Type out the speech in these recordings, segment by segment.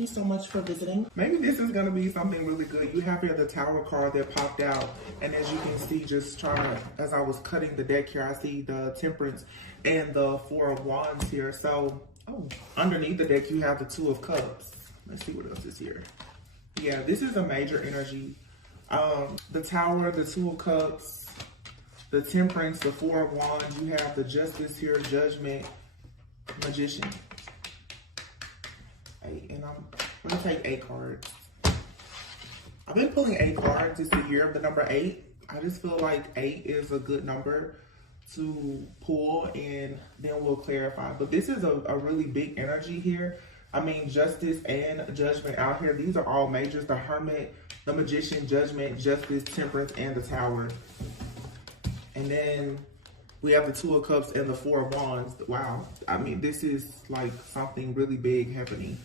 you so much for visiting. Maybe this is going to be something really good. You have here the Tower card that popped out. And as you can see, as I was cutting the deck here, I see the Temperance and the Four of Wands here. So, underneath the deck, you have the Two of Cups. Let's see what else is here. Yeah, this is a major energy. The Tower, the Two of Cups, the Temperance, the Four of Wands. You have the Justice here, Judgment, Magician. And I'm going to take 8 cards. I've been pulling 8 cards. It's the year of the number 8. I just feel like 8 is a good number to pull, and then we'll clarify. But this is a really big energy here. I mean, Justice and Judgment out here. These are all majors. The Hermit, the Magician, Judgment, Justice, Temperance, and the Tower. And then we have the Two of Cups and the Four of Wands. Wow. I mean, this is like something really big happening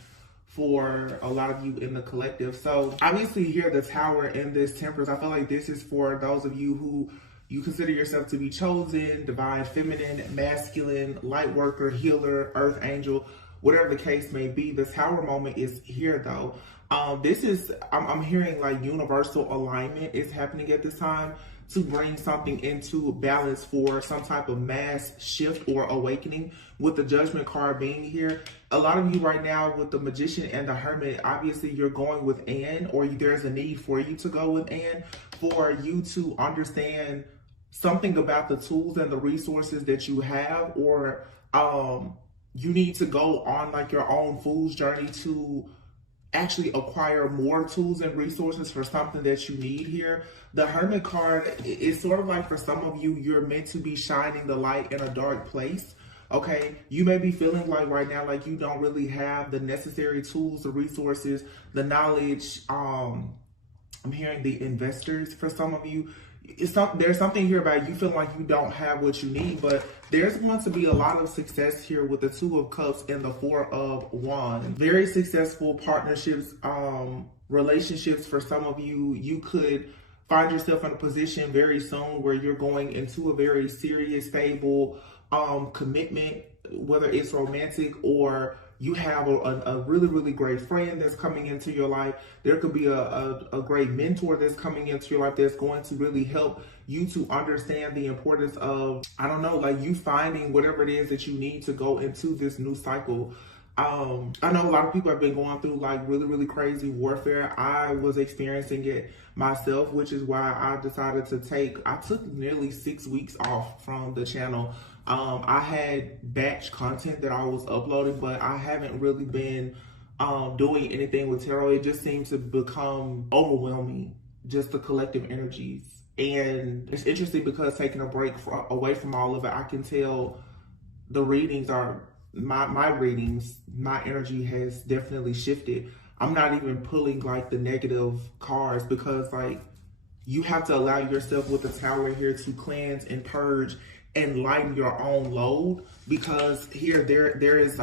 for a lot of you in the collective. So obviously here, the Tower and this Temperance, I feel like this is for those of you who you consider yourself to be chosen, divine, feminine, masculine, light worker, healer, earth angel, whatever the case may be. The Tower moment is here though. I'm hearing like universal alignment is happening at this time to bring something into balance for some type of mass shift or awakening, with the Judgment card being here. A lot of you right now with the Magician and the Hermit, obviously you're going with Anne, or there's a need for you to go with Anne, for you to understand something about the tools and the resources that you have, or you need to go on like your own fool's journey to actually acquire more tools and resources for something that you need here. The Hermit card is sort of like, for some of you, you're meant to be shining the light in a dark place. Okay, you may be feeling like right now, like you don't really have the necessary tools, the resources, the knowledge. I'm hearing the investors for some of you. There's something here about you feeling like you don't have what you need, but there's going to be a lot of success here with the Two of Cups and the Four of Wands. Very successful partnerships, relationships for some of you. You could find yourself in a position very soon where you're going into a very serious, stable commitment, whether it's romantic or you have a really, really great friend that's coming into your life. There could be a great mentor that's coming into your life that's going to really help you to understand the importance of, I don't know, like you finding whatever it is that you need to go into this new cycle. I know a lot of people have been going through like really, really crazy warfare. I was experiencing it myself, which is why I decided I took nearly 6 weeks off from the channel. I had batch content that I was uploading, but I haven't really been doing anything with tarot. It just seems to become overwhelming, just the collective energies. And it's interesting because taking a break away from all of it, I can tell the readings are, my readings, my energy has definitely shifted. I'm not even pulling like the negative cards, because like you have to allow yourself with the Tower here to cleanse and purge and lighten your own load, because here there is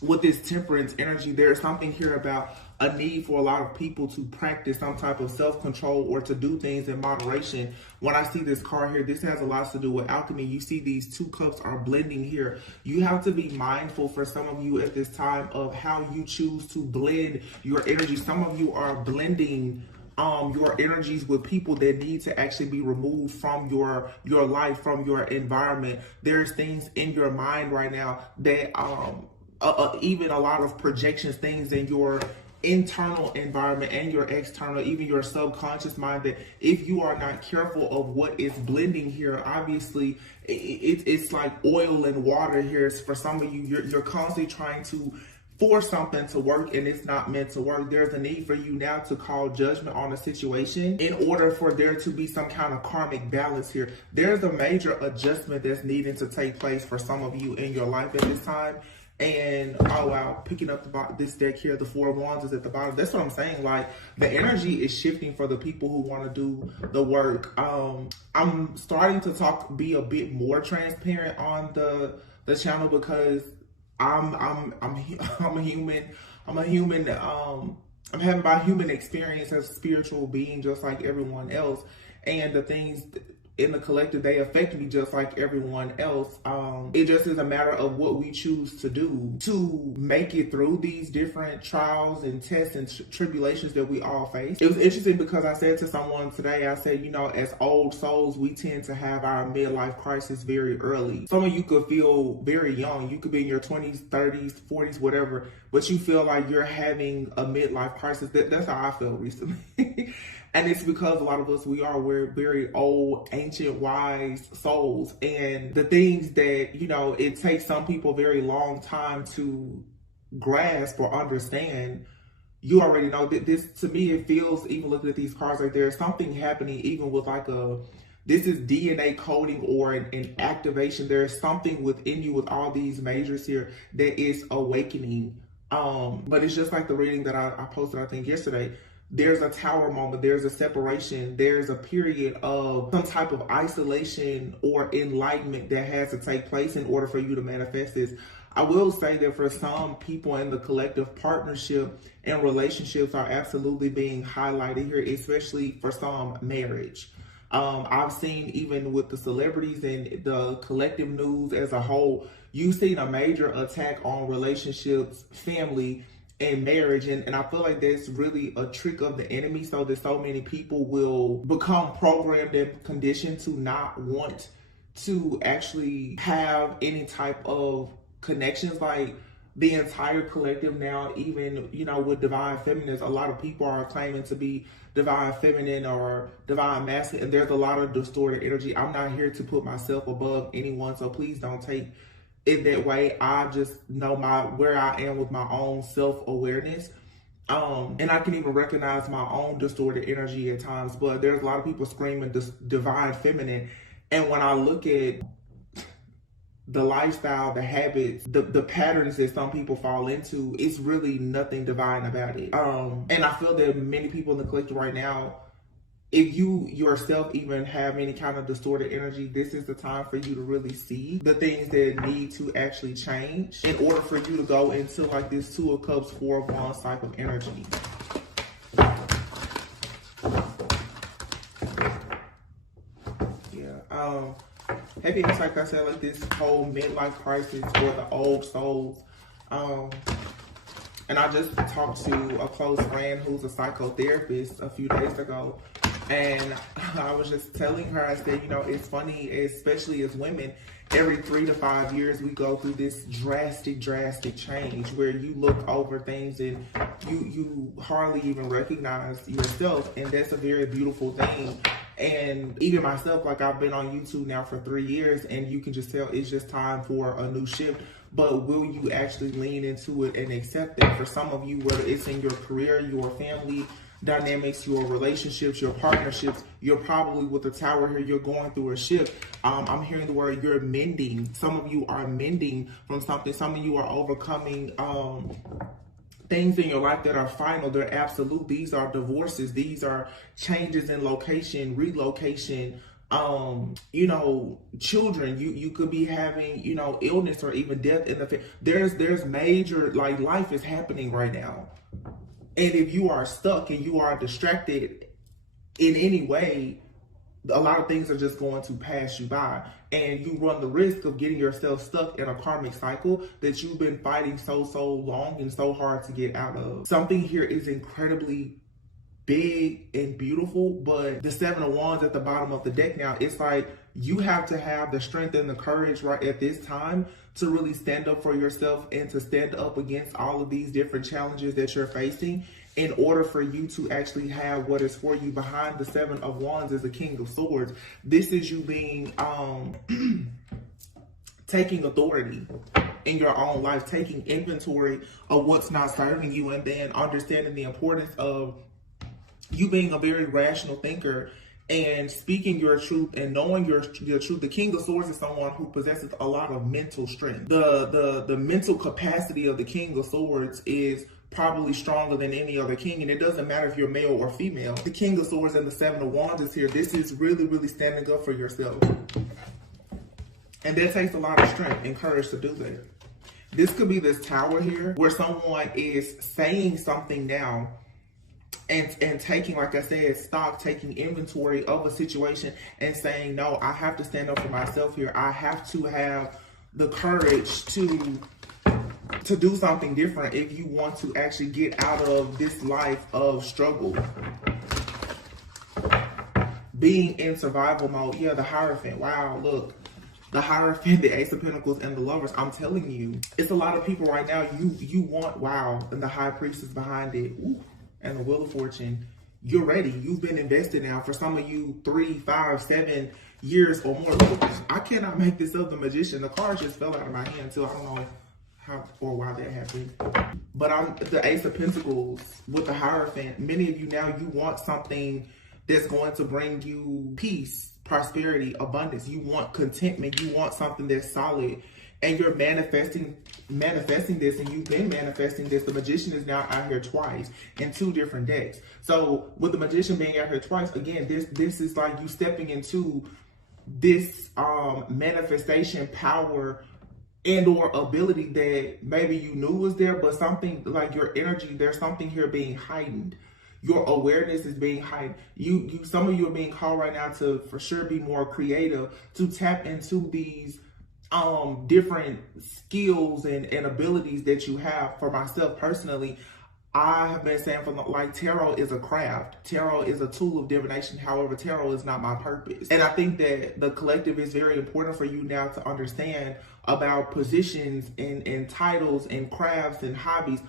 with this Temperance energy, there is something here about a need for a lot of people to practice some type of self-control or to do things in moderation. When I see this card here, this has a lot to do with alchemy. You see these 2 cups are blending here. You have to be mindful for some of you at this time of how you choose to blend your energy. Some of you are blending your energies with people that need to actually be removed from your life, from your environment. There's things in your mind right now that even a lot of projections, things in your internal environment and your external, even your subconscious mind, that if you are not careful of what is blending here, obviously it's like oil and water here. For some of you, you're constantly trying to force something to work and it's not meant to work. There's a need for you now to call judgment on a situation in order for there to be some kind of karmic balance here. There's a major adjustment that's needing to take place for some of you in your life at this time. And oh wow, picking up this deck here, the Four of Wands is at the bottom. That's what I'm saying. Like the energy is shifting for the people who want to do the work. I'm starting to be a bit more transparent on the channel, because I'm a human. I'm having my human experience as a spiritual being, just like everyone else. And the things in the collective, they affect me just like everyone else. It just is a matter of what we choose to do to make it through these different trials and tests and tribulations that we all face. It was interesting because I said to someone today, I said, you know, as old souls, we tend to have our midlife crisis very early. Some of you could feel very young. You could be in your 20s, 30s, 40s, whatever, but you feel like you're having a midlife crisis. That's how I feel recently. And it's because a lot of us, we're very old, ancient, wise souls. And the things that, you know, it takes some people a very long time to grasp or understand, you already know that this, to me, it feels, even looking at these cards, like there's something happening, even with like this is DNA coding or an activation. There's something within you with all these majors here that is awakening. But it's just like the reading that I posted, I think yesterday. There's a tower moment, there's a separation, there's a period of some type of isolation or enlightenment that has to take place in order for you to manifest this. I will say that for some people in the collective, partnership and relationships are absolutely being highlighted here, especially for some, marriage. I've seen, even with the celebrities and the collective news as a whole, you've seen a major attack on relationships, family, and marriage, and I feel like that's really a trick of the enemy, so that so many people will become programmed and conditioned to not want to actually have any type of connections. Like the entire collective now, even, you know, with divine feminines, a lot of people are claiming to be divine feminine or divine masculine, and there's a lot of distorted energy. I'm not here to put myself above anyone, so please don't take in that way. I just know where I am with my own self-awareness. And I can even recognize my own distorted energy at times, but there's a lot of people screaming this divine feminine. And when I look at the lifestyle, the habits, the patterns that some people fall into, it's really nothing divine about it. And I feel that many people in the collective right now, if you yourself even have any kind of distorted energy, this is the time for you to really see the things that need to actually change in order for you to go into like this 2 of Cups, 4 of Wands type of energy. Yeah. Heavy, it's like I said, like this whole midlife crisis for the old souls. And I just talked to a close friend who's a psychotherapist a few days ago. And I was just telling her, I said, you know, it's funny, especially as women, every 3 to 5 years, we go through this drastic change where you look over things and you hardly even recognize yourself. And that's a very beautiful thing. And even myself, like I've been on YouTube now for 3 years, and you can just tell it's just time for a new shift. But will you actually lean into it and accept that? For some of you, whether it's in your career, your family dynamics, your relationships, your partnerships, you're probably with the tower here, you're going through a shift. I'm hearing the word you're mending. Some of you are mending from something. Some of you are overcoming things in your life that are final. They're absolute. These are divorces. These are changes in location, relocation, you know, children. You could be having, you know, illness or even death in the family. There's major, like, life is happening right now. And if you are stuck and you are distracted in any way, a lot of things are just going to pass you by. And you run the risk of getting yourself stuck in a karmic cycle that you've been fighting so long and so hard to get out of. Something here is incredibly big and beautiful, but the 7 of Wands at the bottom of the deck now, it's like you have to have the strength and the courage right at this time to really stand up for yourself and to stand up against all of these different challenges that you're facing in order for you to actually have what is for you. Behind the 7 of Wands is the King of Swords. This is you being, taking authority in your own life, taking inventory of what's not serving you, and then understanding the importance of you being a very rational thinker and speaking your truth and knowing your truth. The King of Swords is someone who possesses a lot of mental strength. The mental capacity of the King of Swords is probably stronger than any other king, and it doesn't matter if you're male or female. The King of Swords and the 7 of Wands is here. This is really standing up for yourself. And that takes a lot of strength and courage to do that. This could be this tower here where someone is saying something now, and taking, like I said, stock, taking inventory of a situation and saying, no, I have to stand up for myself here. I have to have the courage to do something different if you want to actually get out of this life of struggle. Being in survival mode. Yeah, the Hierophant. Wow, look. The Hierophant, the Ace of Pentacles, and the Lovers. I'm telling you, it's a lot of people right now. You want, wow, and the High Priestess behind it. Ooh, and the Wheel of Fortune. You're ready. You've been invested now. For some of you, 3, 5, 7 years or more. Look, I cannot make this up. The Magician. The cards just fell out of my hand too. I don't know how or why that happened. But I'm the Ace of Pentacles with the Hierophant. Many of you now, you want something that's going to bring you peace, prosperity, abundance. You want contentment. You want something that's solid. And you're manifesting this, and you've been manifesting this. The Magician is now out here twice in 2 different decks. So with the Magician being out here twice, again, this is like you stepping into this manifestation power and or ability that maybe you knew was there, but something like your energy, there's something here being heightened. Your awareness is being heightened. Some of you are being called right now to for sure be more creative, to tap into these different skills and abilities that you have. For myself personally, I have been saying like tarot is a craft. Tarot is a tool of divination. However, tarot is not my purpose. And I think that the collective is very important for you now to understand about positions and titles and crafts and hobbies,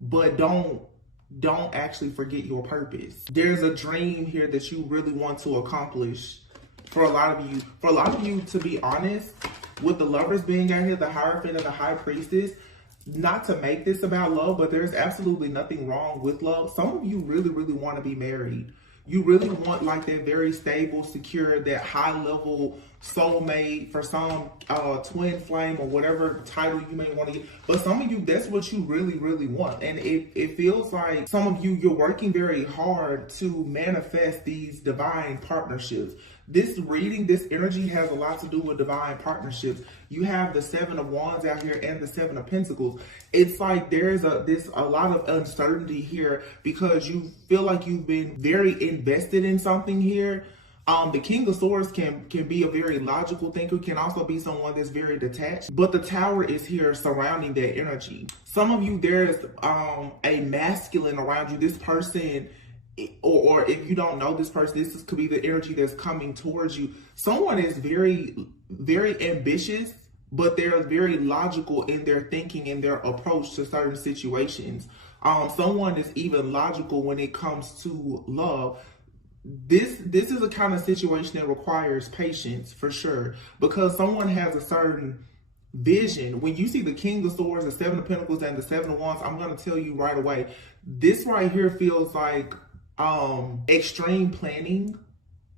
but don't actually forget your purpose. There's a dream here that you really want to accomplish. For a lot of you, to be honest, with the Lovers being out here, the Hierophant and the High Priestess, not to make this about love, but there's absolutely nothing wrong with love. Some of you really, really want to be married. You really want like that very stable, secure, that high level soulmate, for some twin flame or whatever title you may want to get. But some of you, that's what you really, really want. And it feels like some of you, you're working very hard to manifest these divine partnerships. This reading, this energy has a lot to do with divine partnerships. You have the 7 of Wands out here and the 7 of Pentacles. It's like there's a lot of uncertainty here because you feel like you've been very invested in something here. The King of Swords can be a very logical thinker, can also be someone that's very detached. But the Tower is here surrounding that energy. Some of you, there's a masculine around you. This person, or if you don't know this person, this could be the energy that's coming towards you. Someone is very, very ambitious, but they're very logical in their thinking and their approach to certain situations. Someone is even logical when it comes to love. This is a kind of situation that requires patience for sure, because someone has a certain vision. When you see the King of Swords, the 7 of Pentacles, and the 7 of Wands, I'm going to tell you right away, this right here feels like extreme planning,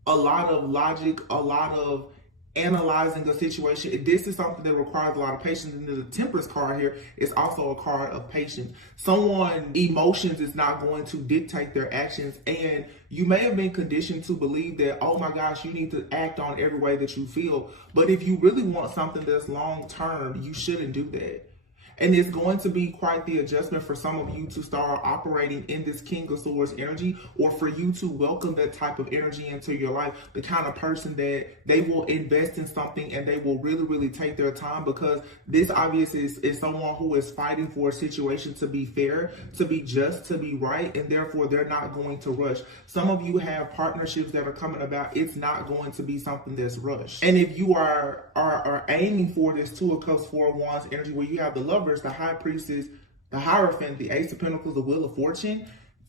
a lot of logic, a lot of analyzing the situation. This is something that requires a lot of patience. And the Temperance card here is also a card of patience. Someone emotions is not going to dictate their actions, and you may have been conditioned to believe that, oh my gosh, you need to act on every way that you feel. But if you really want something that's long term, you shouldn't do that. And it's going to be quite the adjustment for some of you to start operating in this King of Swords energy, or for you to welcome that type of energy into your life, the kind of person that they will invest in something and they will really, really take their time, because this obviously is someone who is fighting for a situation to be fair, to be just, to be right, and therefore they're not going to rush. Some of you have partnerships that are coming about. It's not going to be something that's rushed. And if you are aiming for this 2 of Cups, 4 of Wands energy, where you have the Lovers, the High Priestess, the Hierophant, the Ace of Pentacles, the Wheel of Fortune,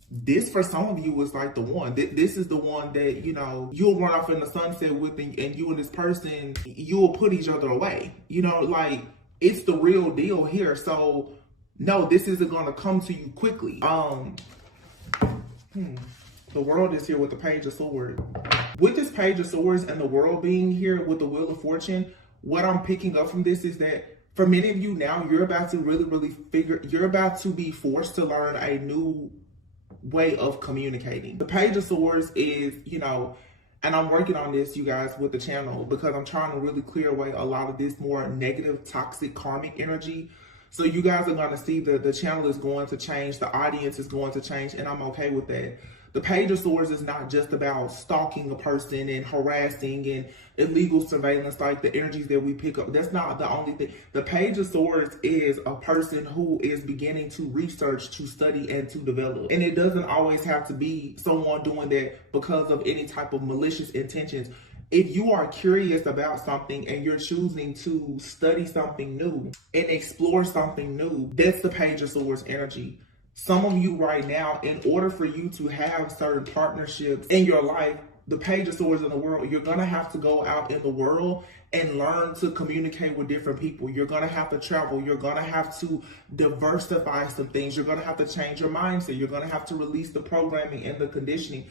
this for some of you is like the one. This is the one that, you know, you'll run off in the sunset with, and you and this person, you'll put each other away. You know, like, it's the real deal here. So no, this isn't going to come to you quickly. The World is here with the Page of Swords. With this Page of Swords and the World being here with the Wheel of Fortune, what I'm picking up from this is that for many of you now, you're about to really you're about to be forced to learn a new way of communicating. The Page of Swords is, you know, and I'm working on this, you guys, with the channel, because I'm trying to really clear away a lot of this more negative, toxic, karmic energy. So you guys are going to see the channel is going to change, the audience is going to change, and I'm okay with that. The Page of Swords is not just about stalking a person and harassing and illegal surveillance like the energies that we pick up. That's not the only thing. The Page of Swords is a person who is beginning to research, to study, and to develop. And it doesn't always have to be someone doing that because of any type of malicious intentions. If you are curious about something and you're choosing to study something new and explore something new, that's the Page of Swords energy. Some of you right now, in order for you to have certain partnerships in your life, the Page of Swords in the world, you're going to have to go out in the world and learn to communicate with different people. You're going to have to travel. You're going to have to diversify some things. You're going to have to change your mindset. You're going to have to release the programming and the conditioning.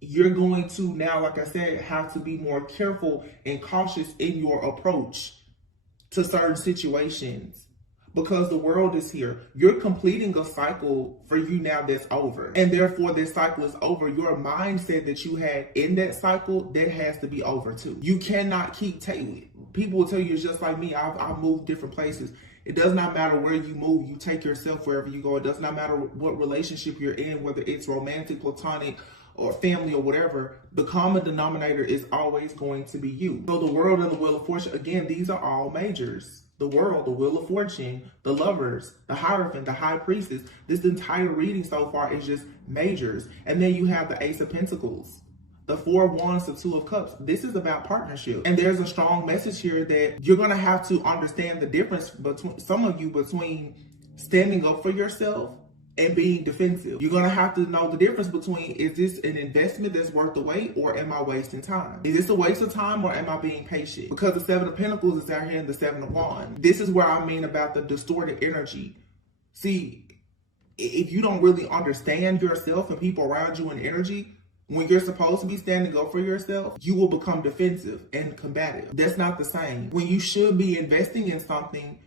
You're going to now, like I said, have to be more careful and cautious in your approach to certain situations. Because the world is here. You're completing a cycle for you now that's over. And therefore this cycle is over. Your mindset that you had in that cycle, that has to be over too. You cannot keep taking. People will tell you it's just like me. I've moved different places. It does not matter where you move. You take yourself wherever you go. It does not matter what relationship you're in, whether it's romantic, platonic, or family or whatever. The common denominator is always going to be you. So the world and the Wheel of Fortune, again, these are all majors. The world, the Wheel of Fortune, the Lovers, the Hierophant, the High Priestess. This entire reading so far is just majors. And then you have the Ace of Pentacles, the Four of Wands, the Two of Cups. This is about partnership. And there's a strong message here that you're going to have to understand the difference between some of you between standing up for yourself and being defensive. You're going to have to know the difference between, is this an investment that's worth the wait, or am I wasting time? Is this a waste of time, or am I being patient? Because the Seven of Pentacles is out here in the Seven of Wands. This is where I mean about the distorted energy. See, if you don't really understand yourself and people around you in energy, when you're supposed to be standing up for yourself, you will become defensive and combative. That's not the same. When you should be investing in something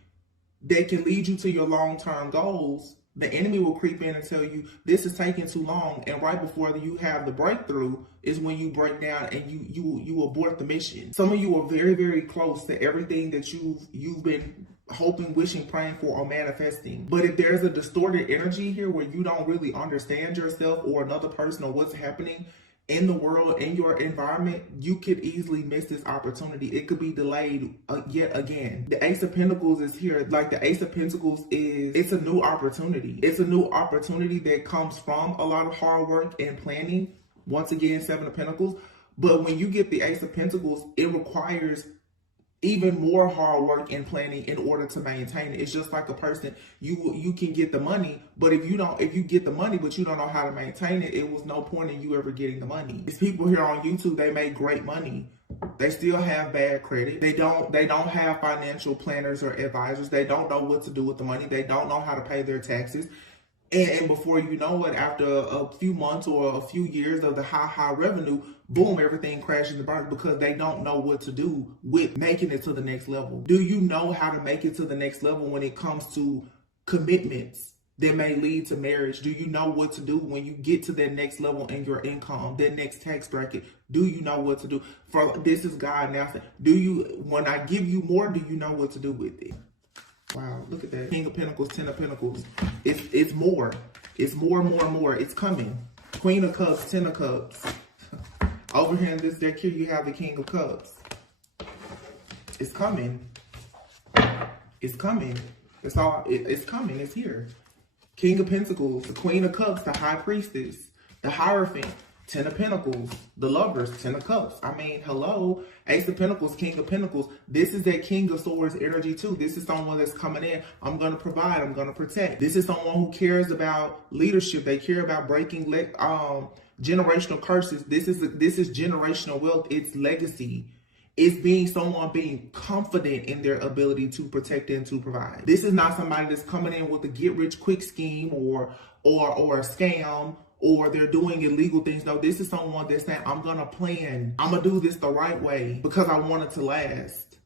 that can lead you to your long-term goals, the enemy will creep in and tell you this is taking too long, and right before you have the breakthrough is when you break down and you abort the mission. Some of you are very, very close to everything that you've been hoping, wishing, praying for, or manifesting. But if there's a distorted energy here where you don't really understand yourself or another person or what's happening in the world, in your environment, you could easily miss this opportunity. It could be delayed yet again. The Ace of Pentacles is here. Like the Ace of Pentacles it's a new opportunity. It's a new opportunity that comes from a lot of hard work and planning. Once again, Seven of Pentacles. But when you get the Ace of Pentacles, it requires even more hard work and planning in order to maintain it. It's just like a person, you can get the money, but if you get the money but you don't know how to maintain it, it was no point in you ever getting the money. These people here on YouTube, they make great money. They still have bad credit. They don't have financial planners or advisors. They don't know what to do with the money. They don't know how to pay their taxes. And before you know it, after a few months or a few years of the high revenue, boom, everything crashes and burns because they don't know what to do with making it to the next level. Do you know how to make it to the next level when it comes to commitments that may lead to marriage? Do you know what to do when you get to that next level in your income, that next tax bracket? Do you know what to do? This is God now saying, when I give you more, do you know what to do with it? Wow, look at that. King of Pentacles, Ten of Pentacles. It's more. It's more. It's coming. Queen of Cups, Ten of Cups. Over here in this deck here, you have the King of Cups. It's coming. It's coming. It's coming. It's here. King of Pentacles, the Queen of Cups, the High Priestess, the Hierophant, Ten of Pentacles, the Lovers, Ten of Cups. I mean, hello. Ace of Pentacles, King of Pentacles. This is that King of Swords energy too. This is someone that's coming in. I'm going to provide. I'm going to protect. This is someone who cares about leadership. They care about breaking generational curses. This is generational wealth. It's legacy. It's someone being confident in their ability to protect and to provide. This is not somebody that's coming in with a get-rich-quick scheme or a scam, or they're doing illegal things. No, this is someone that's saying, I'm going to plan. I'm going to do this the right way because I want it to last.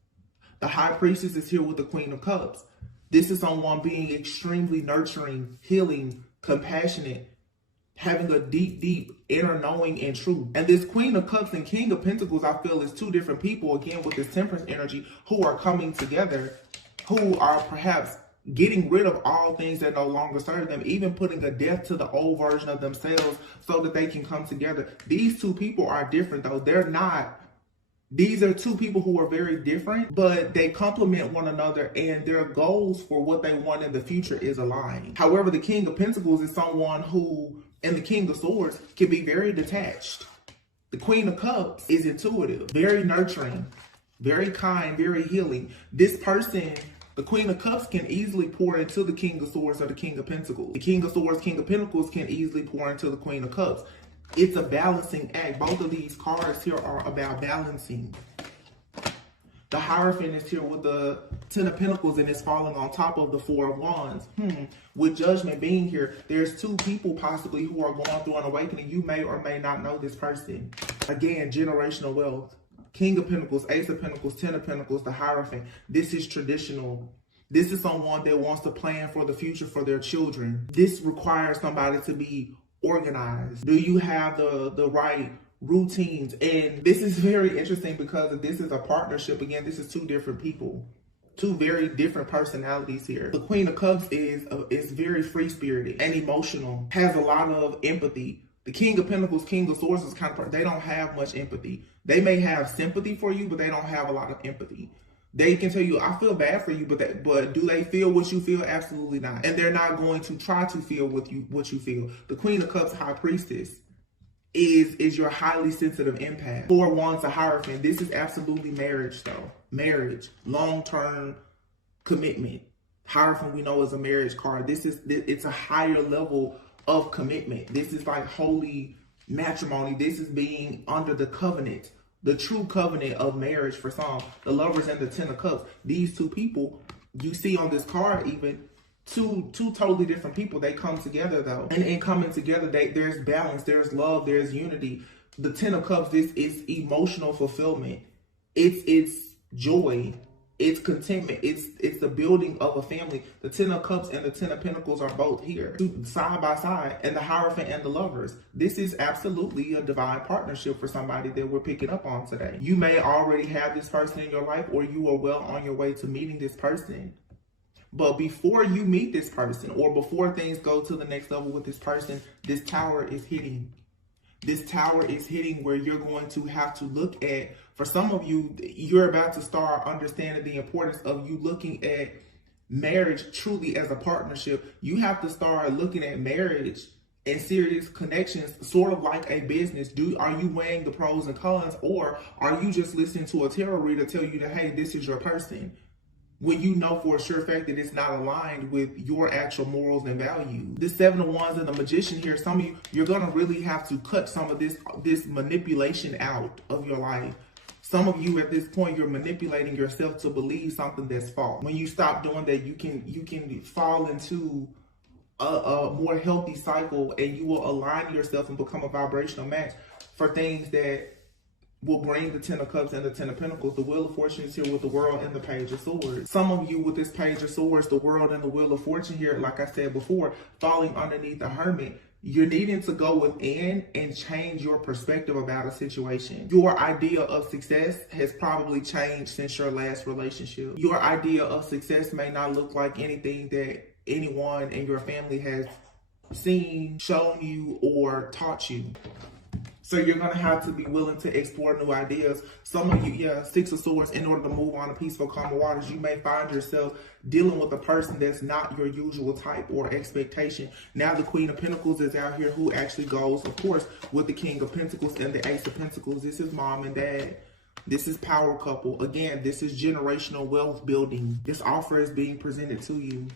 The High Priestess is here with the Queen of Cups. This is someone being extremely nurturing, healing, compassionate, having a deep, deep inner knowing and truth. And this Queen of Cups and King of Pentacles, I feel, is two different people, again, with this Temperance energy, who are coming together, who are perhaps getting rid of all things that no longer serve them, even putting a death to the old version of themselves so that they can come together. These two people are different though. These are two people who are very different, but they complement one another, and their goals for what they want in the future is aligned. However, the King of Pentacles is someone who, and the King of Swords, can be very detached. The Queen of Cups is intuitive, very nurturing, very kind, very healing. This person, the Queen of Cups, can easily pour into the King of Swords or the King of Pentacles. The King of Swords, King of Pentacles can easily pour into the Queen of Cups. It's a balancing act. Both of these cards here are about balancing. The Hierophant is here with the Ten of Pentacles, and it's falling on top of the Four of Wands. With Judgment being here, there's two people possibly who are going through an awakening. You may or may not know this person. Again, generational wealth. King of Pentacles, Ace of Pentacles, Ten of Pentacles, the Hierophant. This is traditional. This is someone that wants to plan for the future for their children. This requires somebody to be organized. Do you have the right routines? And this is very interesting because this is a partnership. Again, this is two different people, two very different personalities here. The Queen of Cups is very free-spirited and emotional, has a lot of empathy. The King of Pentacles, King of Swords is kind of, they don't have much empathy. They may have sympathy for you, but they don't have a lot of empathy. They can tell you, I feel bad for you, but do they feel what you feel? Absolutely not. And they're not going to try to feel what you feel. The Queen of Cups, High Priestess, is your highly sensitive empath. Four Wands, the Hierophant. This is absolutely marriage though. Marriage, long-term commitment. Hierophant we know is a marriage card. It's a higher level of commitment. This is like holy matrimony. This is being under the covenant. The true covenant of marriage for some. The Lovers and the Ten of Cups. These two people, you see on this card even, two totally different people. They come together though. And in coming together, there's balance, there's love, there's unity. The Ten of Cups, this is emotional fulfillment. It's joy. It's contentment. It's the building of a family. The Ten of Cups and the Ten of Pentacles are both here, side by side, and the Hierophant and the Lovers. This is absolutely a divine partnership for somebody that we're picking up on today. You may already have this person in your life, or you are well on your way to meeting this person. But before you meet this person, or before things go to the next level with this person, this tower is hitting. This tower is hitting where you're going to have to look at, for some of you, you're about to start understanding the importance of you looking at marriage truly as a partnership. You have to start looking at marriage and serious connections sort of like a business. Are you weighing the pros and cons, or are you just listening to a tarot reader tell you that, hey, this is your person, when you know for a sure fact that it's not aligned with your actual morals and values? The Seven of Wands and the Magician here, some of you, you're going to really have to cut some of this manipulation out of your life. Some of you at this point, you're manipulating yourself to believe something that's false. When you stop doing that, you can fall into a more healthy cycle, and you will align yourself and become a vibrational match for things that will bring the Ten of Cups and the Ten of Pentacles. The Wheel of Fortune is here with the World and the Page of Swords. Some of you with this Page of Swords, the World and the Wheel of Fortune here, like I said before, falling underneath the Hermit. You're needing to go within and change your perspective about a situation. Your idea of success has probably changed since your last relationship. Your idea of success may not look like anything that anyone in your family has seen, shown you, or taught you. So you're going to have to be willing to explore new ideas. Some of you, Six of Swords, in order to move on to peaceful, calmer waters, you may find yourself dealing with a person that's not your usual type or expectation. Now the Queen of Pentacles is out here, who actually goes, of course, with the King of Pentacles and the Ace of Pentacles. This is mom and dad. This is power couple. Again, this is generational wealth building. This offer is being presented to you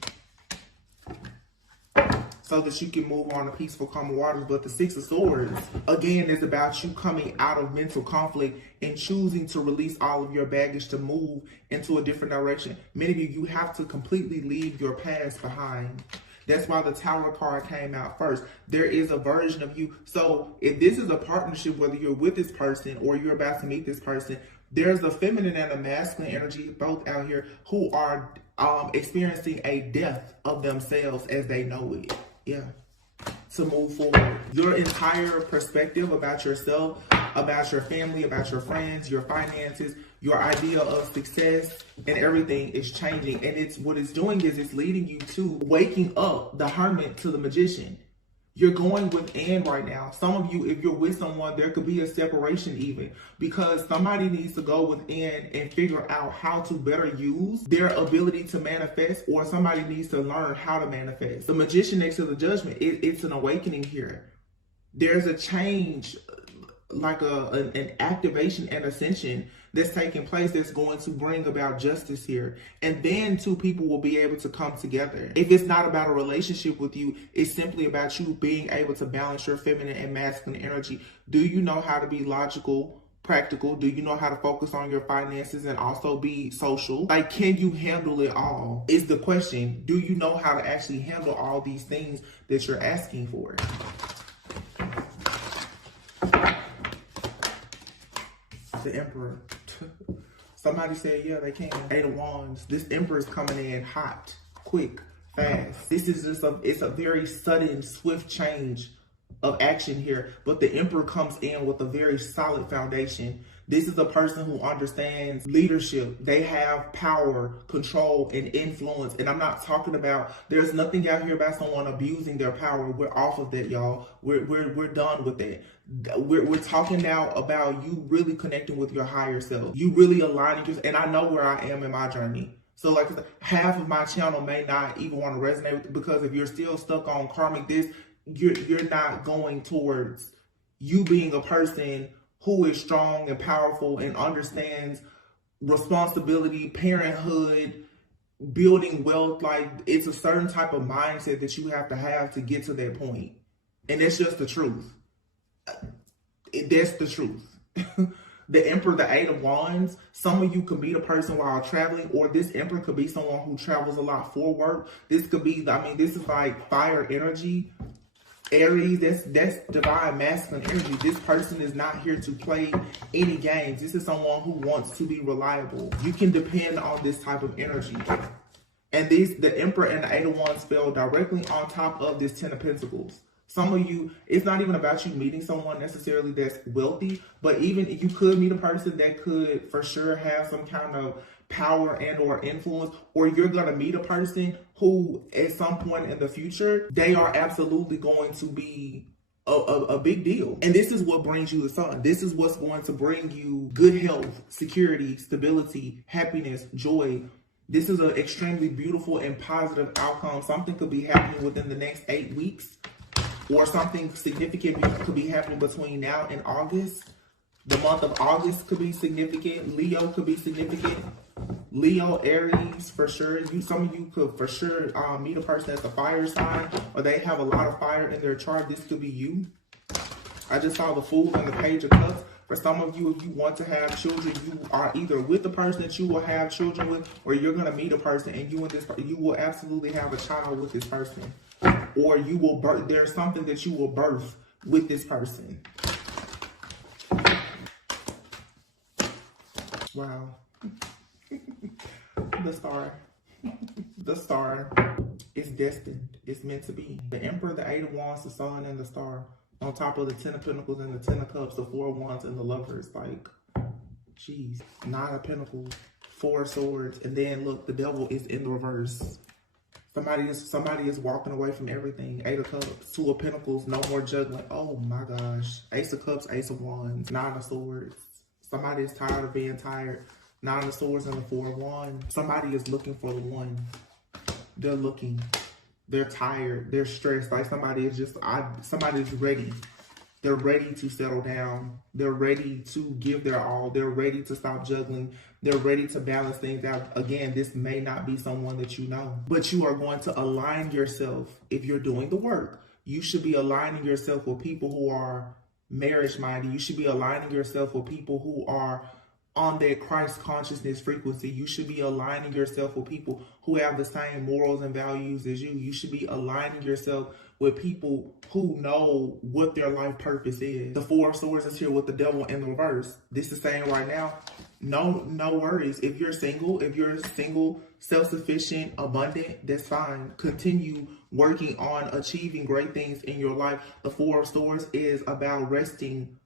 so that you can move on to peaceful, calmer waters. But the Six of Swords, again, is about you coming out of mental conflict and choosing to release all of your baggage to move into a different direction. Many of you have to completely leave your past behind. That's why the Tower card came out first. There is a version of you. So if this is a partnership, whether you're with this person or you're about to meet this person, there's a feminine and a masculine energy both out here who are experiencing a death of themselves as they know it. To move forward. Your entire perspective about yourself, about your family, about your friends, your finances, Your idea of success and everything is changing. And it's what it's doing is it's leading you to waking up the hermit to the magician. You're going within right now. Some of you, if you're with someone, there could be a separation even, because somebody needs to go within and figure out how to better use their ability to manifest, or somebody needs to learn how to manifest. The magician next to the judgment, it's an awakening here. There's a change, like an activation and ascension that's taking place that's going to bring about justice here. And then two people will be able to come together. If it's not about a relationship with you, it's simply about you being able to balance your feminine and masculine energy. Do you know how to be logical, practical? Do you know how to focus on your finances and also be social? Like, can you handle it all is the question. Do you know how to actually handle all these things that you're asking for? The Emperor. Somebody said, yeah, they can. Eight of Wands. This Emperor is coming in hot, quick, fast. This is just it's a very sudden, swift change of action here. But the Emperor comes in with a very solid foundation. This is a person who understands leadership. They have power, control, and influence. And I'm not talking about, there's nothing out here about someone abusing their power. We're off of that, y'all. We're done with that. We're talking now about you really connecting with your higher self. You really aligning yourself. And I know where I am in my journey. So like half of my channel may not even want to resonate with it, because if you're still stuck on karmic this, you're not going towards you being a person who is strong and powerful and understands responsibility, parenthood, building wealth. Like, it's a certain type of mindset that you have to get to that point. And that's just the truth. That's the truth. The Emperor, the Eight of Wands, some of you could meet a person while traveling, or this Emperor could be someone who travels a lot for work. This could be, this is like fire energy. Aries, that's divine masculine energy. This person is not here to play any games. This is someone who wants to be reliable. You can depend on this type of energy. And the Emperor and the Eight of Wands fell directly on top of this Ten of Pentacles. Some of you, it's not even about you meeting someone necessarily that's wealthy, but even you could meet a person that could for sure have some kind of power and or influence, or you're going to meet a person who at some point in the future, they are absolutely going to be a big deal. And this is what brings you the sun. This is what's going to bring you good health, security, stability, happiness, joy. This is an extremely beautiful and positive outcome. Something could be happening within the next 8 weeks, or something significant could be happening between now and August. The month of August could be significant. Leo could be significant. Leo, Aries, for sure. Some of you could for sure meet a person that's a fire sign, or they have a lot of fire in their chart. This could be you. I just saw the Fool and the Page of Cups. For some of you, if you want to have children, you are either with the person that you will have children with, or you're going to meet a person and you will absolutely have a child with this person. Or you will birth, there's something that you will birth with this person. Wow. The star. The star is destined. It's meant to be. The Emperor, the Eight of Wands, the Sun, and the star. On top of the Ten of Pentacles and the Ten of Cups, the Four of Wands, and the Lovers. Like, jeez. Nine of Pentacles, Four of Swords, and then look, the Devil is in the reverse. Somebody is walking away from everything. Eight of Cups, Two of Pentacles, no more juggling. Oh my gosh. Ace of Cups, Ace of Wands, Nine of Swords. Somebody is tired of being tired. Nine of Swords and the Four of Wands. Somebody is looking for the one. They're looking. They're tired. They're stressed. Like somebody's ready. They're ready to settle down. They're ready to give their all. They're ready to stop juggling. They're ready to balance things out. Again, this may not be someone that you know, but you are going to align yourself. If you're doing the work, you should be aligning yourself with people who are marriage-minded. You should be aligning yourself with people who are on that Christ consciousness frequency. You should be aligning yourself with people who have the same morals and values as you. You should be aligning yourself with people who know what their life purpose is. The Four of Swords is here with the Devil in the reverse. This is saying right now, no worries. If you're single, self-sufficient, abundant, that's fine. Continue working on achieving great things in your life. The Four of Swords is about resting,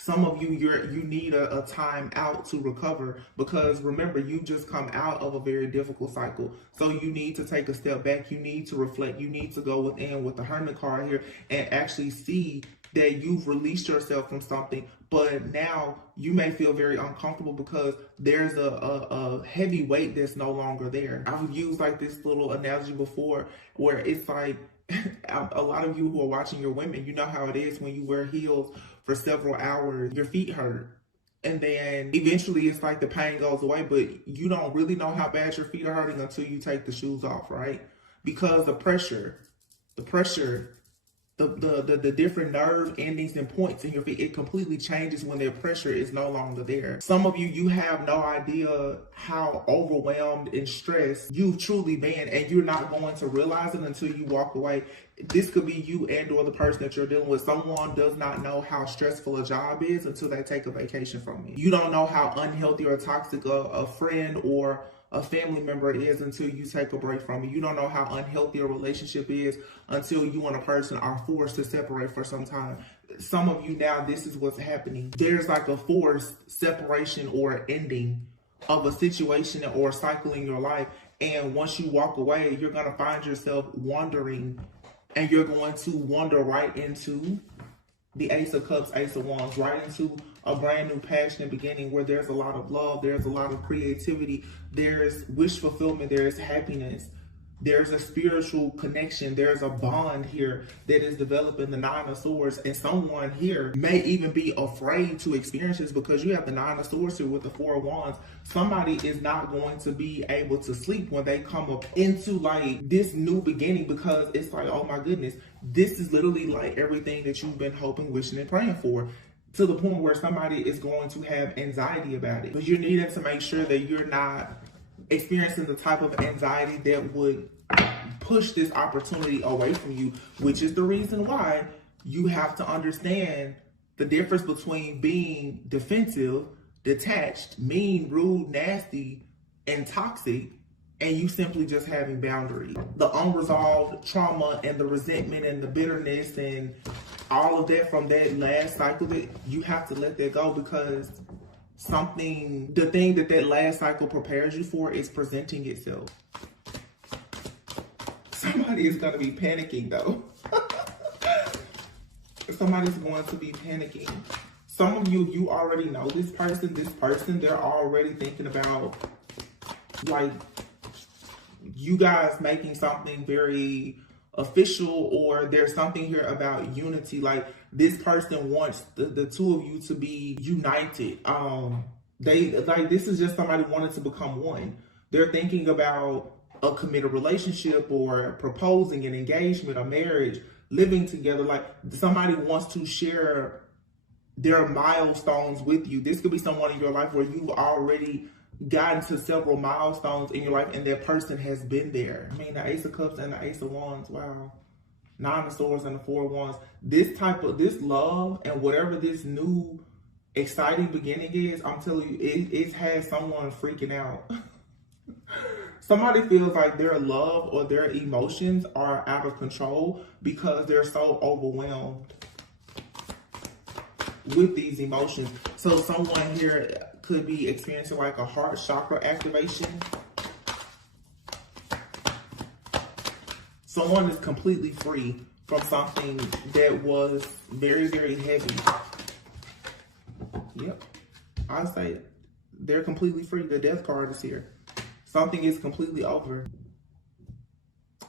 Some of you, you need a time out to recover, because remember, you just come out of a very difficult cycle. So you need to take a step back. You need to reflect. You need to go within with the Hermit card here and actually see that you've released yourself from something, but now you may feel very uncomfortable because there's a heavy weight that's no longer there. I've used like this little analogy before where it's like, a lot of you who are watching, your women, you know how it is when you wear heels for several hours, your feet hurt. And then eventually it's like the pain goes away, but you don't really know how bad your feet are hurting until you take the shoes off, right? Because the pressure, the different nerve endings and points in your feet, it completely changes when their pressure is no longer there. Some of you, you have no idea how overwhelmed and stressed you've truly been, and you're not going to realize it until you walk away. This could be you and or the person that you're dealing with. Someone does not know how stressful a job is until they take a vacation from you. You don't know how unhealthy or toxic a friend or a family member is until you take a break from it. You don't know how unhealthy a relationship is until you and a person are forced to separate for some time. Some of you now, this is what's happening. There's like a forced separation or ending of a situation or cycle in your life. And once you walk away, you're going to find yourself wandering, and you're going to wander right into the Ace of Cups, Ace of Wands, right into a brand new passionate beginning where there's a lot of love, there's a lot of creativity, there's wish fulfillment, there's happiness, there's a spiritual connection, there's a bond here that is developing, the Nine of Swords. And someone here may even be afraid to experience this because you have the Nine of Swords here with the Four of Wands. Somebody is not going to be able to sleep when they come up into like this new beginning, because it's like, oh my goodness, this is literally like everything that you've been hoping, wishing, and praying for, to the point where somebody is going to have anxiety about it. But you're needing to make sure that you're not experiencing the type of anxiety that would push this opportunity away from you, which is the reason why you have to understand the difference between being defensive, detached, mean, rude, nasty, and toxic, and you simply just having boundaries. The unresolved trauma and the resentment and the bitterness and all of that from that last cycle, that you have to let that go, because the thing that last cycle prepares you for is presenting itself. Somebody is going to be panicking though. Somebody's going to be panicking. Some of you, you already know this person, they're already thinking about like you guys making something very official, or there's something here about unity. Like this person wants the two of you to be united. This is just somebody wanting to become one. They're thinking about a committed relationship or proposing an engagement, a marriage, living together. Like somebody wants to share their milestones with you. This could be someone in your life where you've already gotten to several milestones in your life and that person has been there. I mean, the Ace of Cups and the Ace of Wands, wow. Nine of Swords and the Four of Wands. This love and whatever this new exciting beginning is, I'm telling you, it has someone freaking out. Somebody feels like their love or their emotions are out of control because they're so overwhelmed with these emotions. So someone here could be experiencing like a heart chakra activation. Someone is completely free from something that was very, very heavy. Yep, I say they're completely free. The Death card is here. Something is completely over.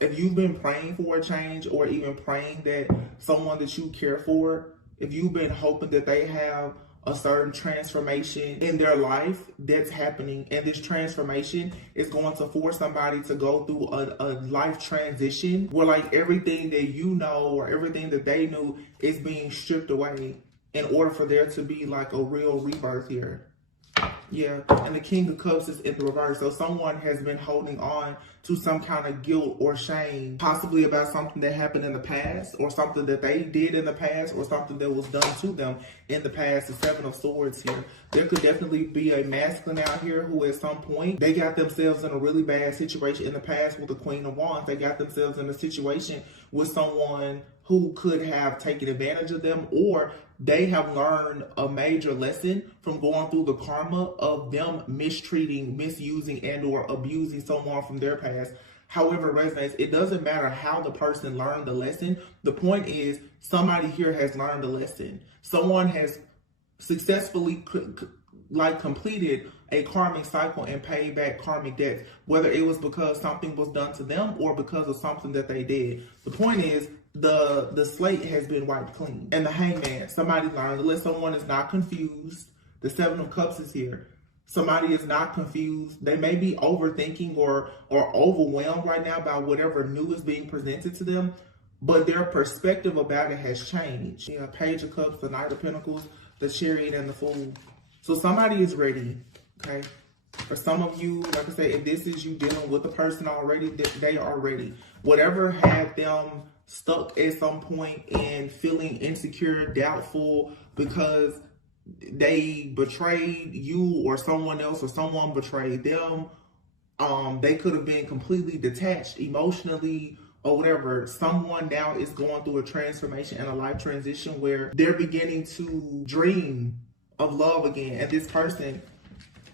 If you've been praying for a change, or even praying that someone that you care for, if you've been hoping that they have a certain transformation in their life that's happening, and this transformation is going to force somebody to go through a life transition where like everything that you know or everything that they knew is being stripped away in order for there to be like a real rebirth here. Yeah, and the King of Cups is in the reverse. So someone has been holding on to some kind of guilt or shame, possibly about something that happened in the past, or something that they did in the past, or something that was done to them in the past. The Seven of Swords here. There could definitely be a masculine out here who at some point, they got themselves in a really bad situation in the past with the Queen of Wands. They got themselves in a situation with someone who could have taken advantage of them, or they have learned a major lesson from going through the karma of them mistreating, misusing, and or abusing someone from their past. However it resonates, it doesn't matter how the person learned the lesson. The point is, somebody here has learned a lesson. Someone has successfully completed a karmic cycle and paid back karmic debts, whether it was because something was done to them or because of something that they did. The point is, the slate has been wiped clean. And the Hangman, somebody learned the lesson. Someone is not confused. The Seven of Cups is here. Somebody is not confused. They may be overthinking or overwhelmed right now by whatever new is being presented to them, but their perspective about it has changed. Yeah, Page of Cups, the Knight of Pentacles, the Chariot, and the Fool. So somebody is ready, okay? For some of you, like I said, if this is you dealing with a person already, they are ready. Whatever had them stuck at some point and feeling insecure, doubtful, because they betrayed you or someone else or someone betrayed them. They could have been completely detached emotionally or whatever. Someone now is going through a transformation and a life transition where they're beginning to dream of love again. And this person,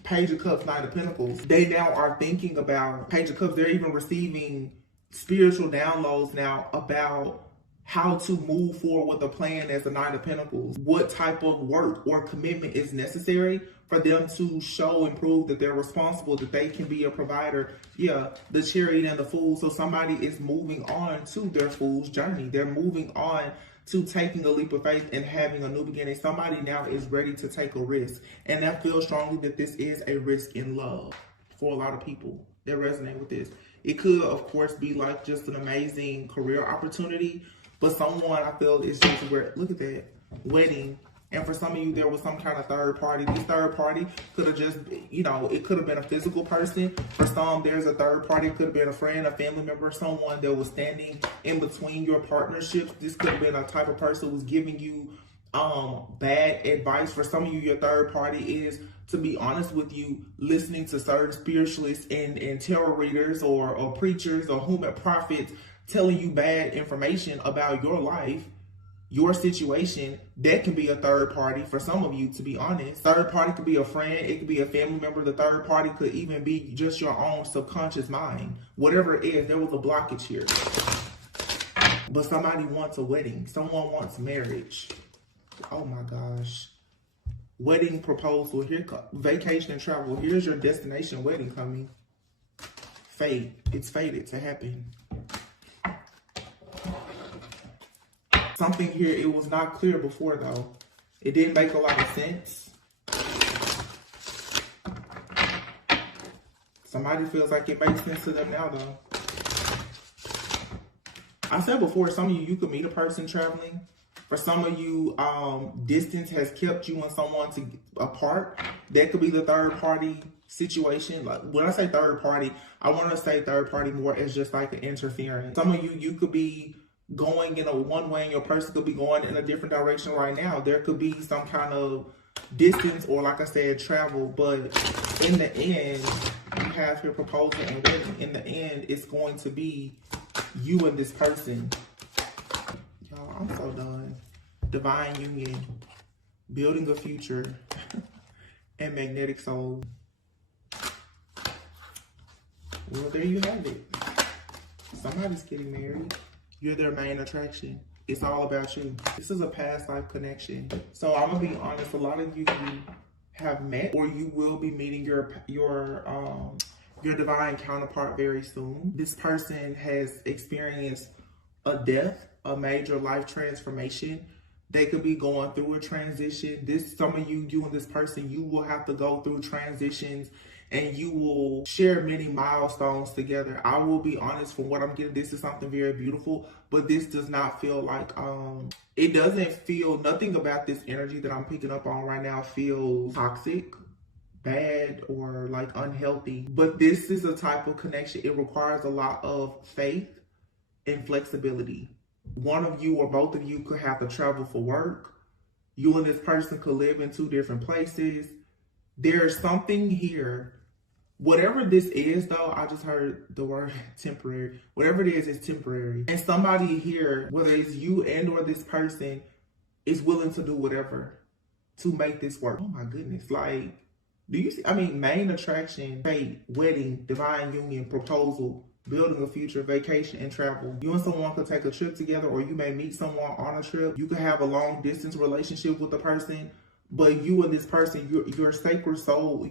Page of Cups, Knight of Pentacles, they now are thinking about Page of Cups. They're even receiving spiritual downloads now about how to move forward with a plan as a Knight of Pentacles. What type of work or commitment is necessary for them to show and prove that they're responsible, that they can be a provider. Yeah, the Chariot and the Fool. So somebody is moving on to their Fool's journey. They're moving on to taking a leap of faith and having a new beginning. Somebody now is ready to take a risk. And I feel strongly that this is a risk in love for a lot of people that resonate with this. It could, of course, be like just an amazing career opportunity, but someone I feel is just where, look at that, wedding. And for some of you, there was some kind of third party. This third party could have just, it could have been a physical person. For some, there's a third party. It could have been a friend, a family member, someone that was standing in between your partnerships. This could have been a type of person who's giving you bad advice. For some of you, your third party is, to be honest with you, listening to certain spiritualists and tarot readers or preachers or prophets telling you bad information about your life, your situation. That can be a third party for some of you, to be honest. Third party could be a friend. It could be a family member. The third party could even be just your own subconscious mind. Whatever it is, there was a blockage here. But somebody wants a wedding. Someone wants marriage. Oh my gosh. Wedding proposal. Here, vacation and travel. Here's your destination wedding coming. Fate. It's fated to happen. Something here, it was not clear before though. It didn't make a lot of sense. Somebody feels like it makes sense to them now though. I said before, some of you could meet a person traveling. For some of you, distance has kept you and someone apart. That could be the third party situation. Like when I say third party, I want to say third party more as just like an interference. Some of you could be going in a one way and your person could be going in a different direction right now. There could be some kind of distance or, like I said, travel. But in the end, you have your proposal and wedding. In the end, it's going to be you and this person. Y'all, I'm so done. Divine union, building a future, and magnetic soul. Well, there you have it. Somebody's getting married. You're their main attraction. It's all about you. This is a past life connection. So I'm gonna be honest, a lot of you have met or you will be meeting your divine counterpart very soon. This person has experienced a death, a major life transformation. They could be going through a transition. Some of you and this person, you will have to go through transitions and you will share many milestones together. I will be honest, from what I'm getting, this is something very beautiful, but this does not feel like, it doesn't feel, nothing about this energy that I'm picking up on right now feels toxic, bad, or like unhealthy. But this is a type of connection. It requires a lot of faith and flexibility. One of you or both of you could have to travel for work. You and this person could live in two different places. There's something here Whatever this is, though, I just heard the word temporary. Whatever it is, it's temporary. And somebody here, whether it's you and or this person, is willing to do whatever to make this work. Oh my goodness. Like, do you see? I mean, main attraction, fate, wedding, divine union, proposal, building a future, vacation, and travel. You and someone could take a trip together, or you may meet someone on a trip. You could have a long distance relationship with the person, but you and this person, your sacred soul,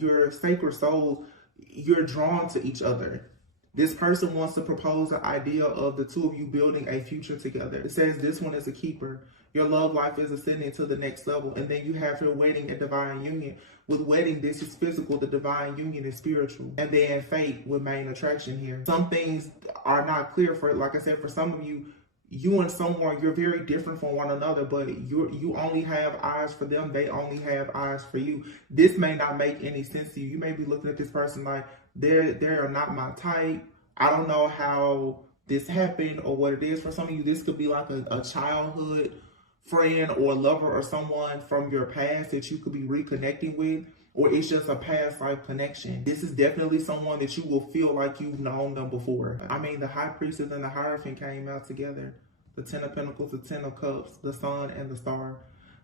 you're drawn to each other. This person wants to propose an idea of the two of you building a future together. It says this one is a keeper. Your love life is ascending to the next level. And then you have your wedding and divine union. With wedding, this is physical. The divine union is spiritual. And then fate with main attraction here. Some things are not clear for, like I said, for some of you, you and someone, you're very different from one another, but you only have eyes for them. They only have eyes for you. This may not make any sense to you. You may be looking at this person like, they're not my type. I don't know how this happened or what it is. For some of you, this could be like a childhood friend or lover or someone from your past that you could be reconnecting with, or it's just a past life connection. This is definitely someone that you will feel like you've known them before. I mean, the High Priestess and the Hierophant came out together. The Ten of Pentacles, the Ten of Cups, the Sun, and the Star.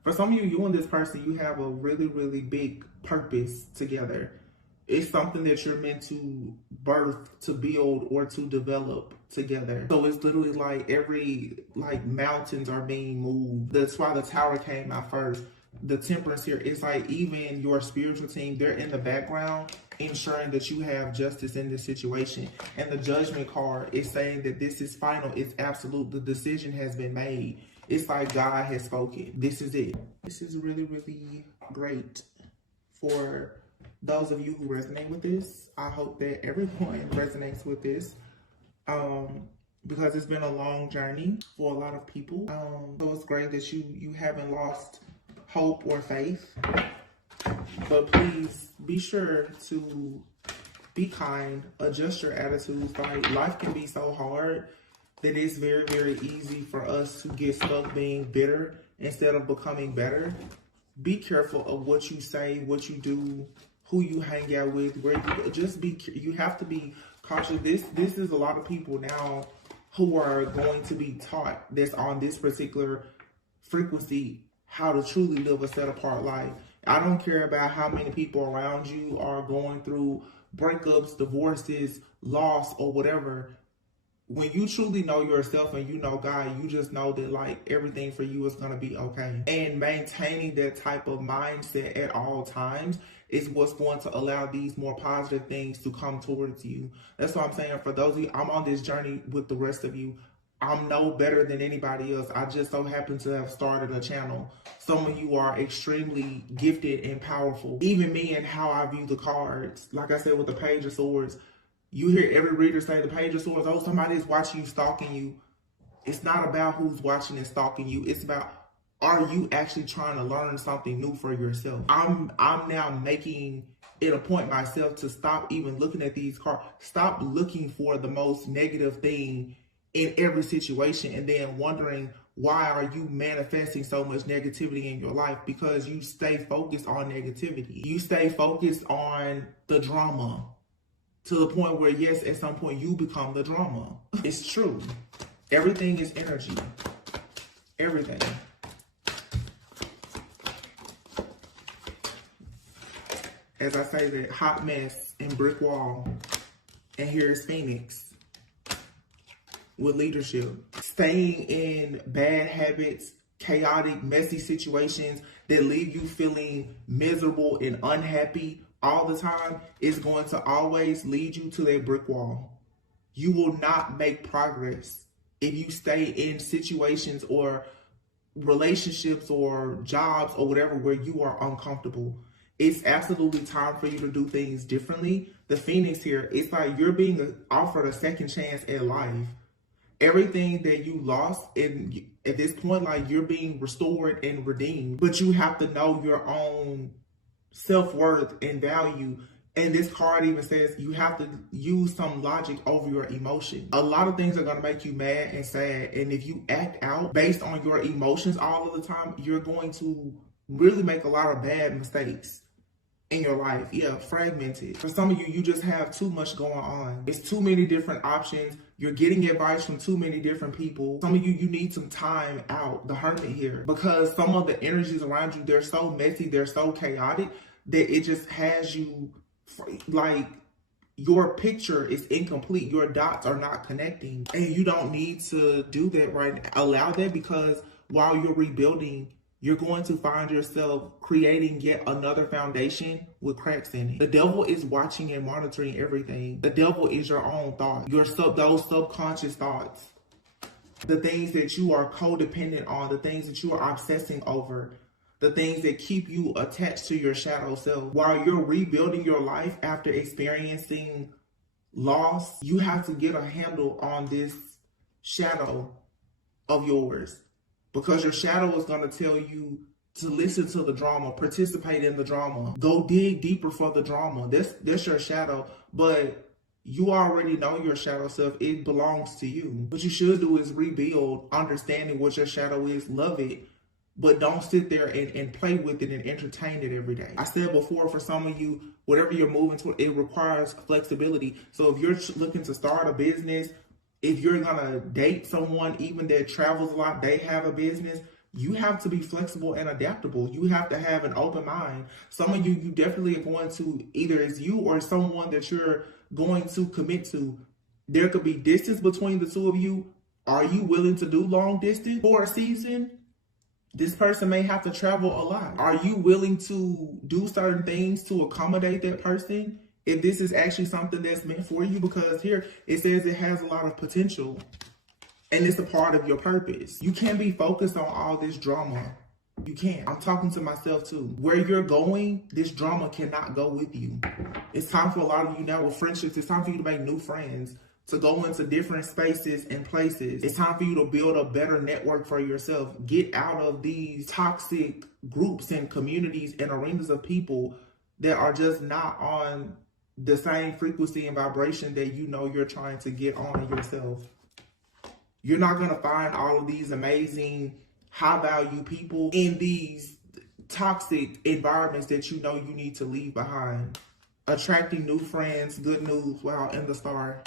For some of you, you and this person, you have a really, really big purpose together. It's something that you're meant to birth, to build, or to develop together. So it's literally like mountains are being moved. That's why the Tower came out first. The Temperance here, it's like even your spiritual team, they're in the background ensuring that you have justice in this situation. And the Judgment card is saying that this is final, it's absolute, the decision has been made. It's like God has spoken. This is it. This is really, really great for those of you who resonate with this. I hope that everyone resonates with this because it's been a long journey for a lot of people. So it's great that you haven't lost hope or faith, but please be sure to be kind, adjust your attitudes. Like, life can be so hard that it's very, very easy for us to get stuck being bitter instead of becoming better. Be careful of what you say, what you do, who you hang out with, where you have to be cautious. This is a lot of people now who are going to be taught that's on this particular frequency how to truly live a set apart life. I don't care about how many people around you are going through breakups, divorces, loss, or whatever. When you truly know yourself and you know God, you just know that like everything for you is going to be okay. And maintaining that type of mindset at all times is what's going to allow these more positive things to come towards you. That's what I'm saying. For those of you, I'm on this journey with the rest of you. I'm no better than anybody else. I just so happen to have started a channel. Some of you are extremely gifted and powerful. Even me and how I view the cards. Like I said, with the Page of Swords, you hear every reader say the Page of Swords, oh, somebody is watching you, stalking you. It's not about who's watching and stalking you. It's about, are you actually trying to learn something new for yourself? I'm now making it a point myself to stop even looking at these cards. Stop looking for the most negative thing in every situation and then wondering why are you manifesting so much negativity in your life, because you stay focused on negativity. You stay focused on the drama to the point where, yes, at some point you become the drama. It's true. Everything is energy. Everything. As I say, that hot mess and brick wall. And here's Phoenix. With leadership, staying in bad habits, chaotic, messy situations that leave you feeling miserable and unhappy all the time is going to always lead you to that brick wall. You will not make progress if you stay in situations or relationships or jobs or whatever where you are uncomfortable. It's absolutely time for you to do things differently. The Phoenix here, it's like you're being offered a second chance at life. Everything that you lost at this point, like, you're being restored and redeemed, but you have to know your own self-worth and value. And this card even says you have to use some logic over your emotion. A lot of things are going to make you mad and sad. And if you act out based on your emotions all of the time, you're going to really make a lot of bad mistakes. in your life. Yeah, fragmented. For some of you, you just have too much going on. It's too many different options. You're getting advice from too many different people. Some of you, you need some time out, the hermit here, because some of the energies around you, they're so messy, they're so chaotic that it just has you like, your picture is incomplete. Your dots are not connecting, and you don't need to do that right now. Allow that, because while you're rebuilding, you're going to find yourself creating yet another foundation with cracks in it. The devil is watching and monitoring everything. The devil is your own thought, those subconscious thoughts, the things that you are codependent on, the things that you are obsessing over, the things that keep you attached to your shadow self. While you're rebuilding your life after experiencing loss, you have to get a handle on this shadow of yours, because your shadow is going to tell you to listen to the drama, participate in the drama, go dig deeper for the drama. That's your shadow, but you already know your shadow self. It belongs to you. What you should do is rebuild, understanding what your shadow is, love it, but don't sit there and play with it and entertain it every day. I said before, for some of you, whatever you're moving toward, it requires flexibility. So if you're looking to start a business, if you're gonna date someone even that travels a lot, they have a business, you have to be flexible and adaptable. You have to have an open mind. Some of you, you definitely are going to, either it's you or someone that you're going to commit to. There could be distance between the two of you. Are you willing to do long distance for a season? This person may have to travel a lot. Are you willing to do certain things to accommodate that person if this is actually something that's meant for you? Because here it says it has a lot of potential and it's a part of your purpose. You can't be focused on all this drama. You can't. I'm talking to myself too. Where you're going, this drama cannot go with you. It's time for a lot of you now with friendships. It's time for you to make new friends, to go into different spaces and places. It's time for you to build a better network for yourself. Get out of these toxic groups and communities and arenas of people that are just not on the same frequency and vibration that you know you're trying to get on yourself. You're not going to find all of these amazing, high-value people in these toxic environments that you know you need to leave behind. Attracting new friends, good news, wow, and the star.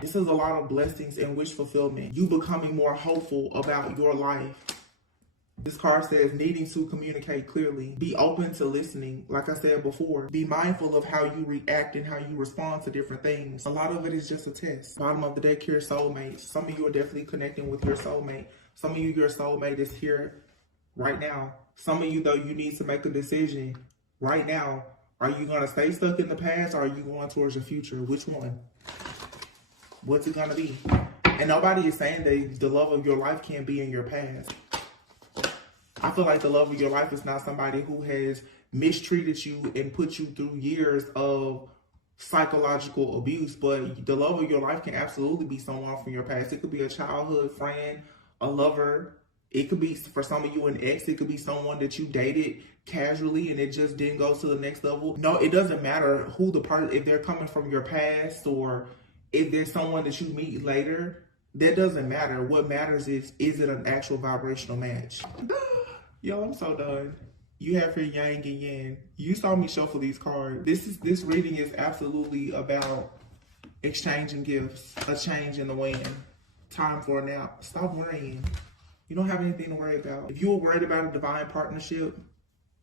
This is a lot of blessings and wish fulfillment. You becoming more hopeful about your life. This card says needing to communicate clearly. Be open to listening. Like I said before, be mindful of how you react and how you respond to different things. A lot of it is just a test. Bottom of the deck here, soulmates. Some of you are definitely connecting with your soulmate. Some of you, your soulmate is here right now. Some of you, though, you need to make a decision right now. Are you going to stay stuck in the past, or are you going towards the future? Which one? What's it going to be? And nobody is saying that the love of your life can't be in your past. I feel like the love of your life is not somebody who has mistreated you and put you through years of psychological abuse, but the love of your life can absolutely be someone from your past. It could be a childhood friend, a lover. It could be, for some of you, an ex. It could be someone that you dated casually and it just didn't go to the next level. No, it doesn't matter who the person, if they're coming from your past or if there's someone that you meet later, that doesn't matter. What matters is it an actual vibrational match? Yo, I'm so done. You have here yang and yin. You saw me shuffle these cards. This reading is absolutely about exchanging gifts, a change in the wind, time for a nap. Stop worrying. You don't have anything to worry about. If you were worried about a divine partnership,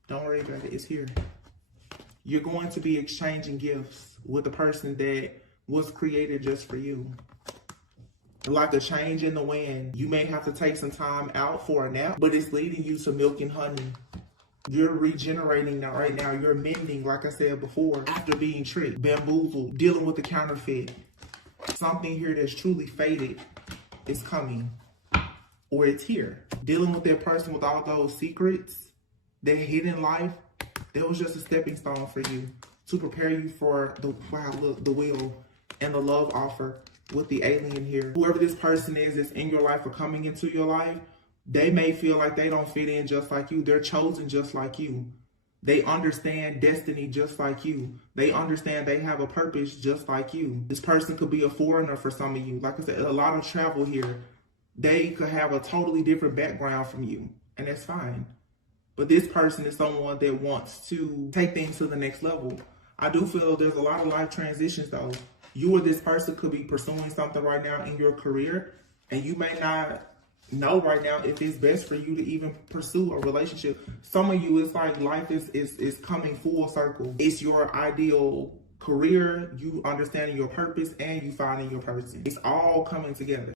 don't worry about it. It's here. You're going to be exchanging gifts with a person that was created just for you. Like a change in the wind. You may have to take some time out for a nap, but it's leading you to milk and honey. You're regenerating now, right now. You're mending, like I said before, after being tricked, bamboozled, dealing with the counterfeit. Something here that's truly faded is coming, or it's here. Dealing with that person with all those secrets, that hidden life, that was just a stepping stone for you to prepare you for the wheel and the love offer with the alien here. Whoever this person is that's in your life or coming into your life, they may feel like they don't fit in just like you. They're chosen just like you. They understand destiny just like you. They understand they have a purpose just like you. This person could be a foreigner for some of you. Like I said, a lot of travel here. They could have a totally different background from you, and that's fine. But this person is someone that wants to take things to the next level. I do feel there's a lot of life transitions though. You or this person could be pursuing something right now in your career, and you may not know right now if it's best for you to even pursue a relationship. Some of you, it's like life is coming full circle. It's your ideal career, you understanding your purpose, and you finding your person. It's all coming together.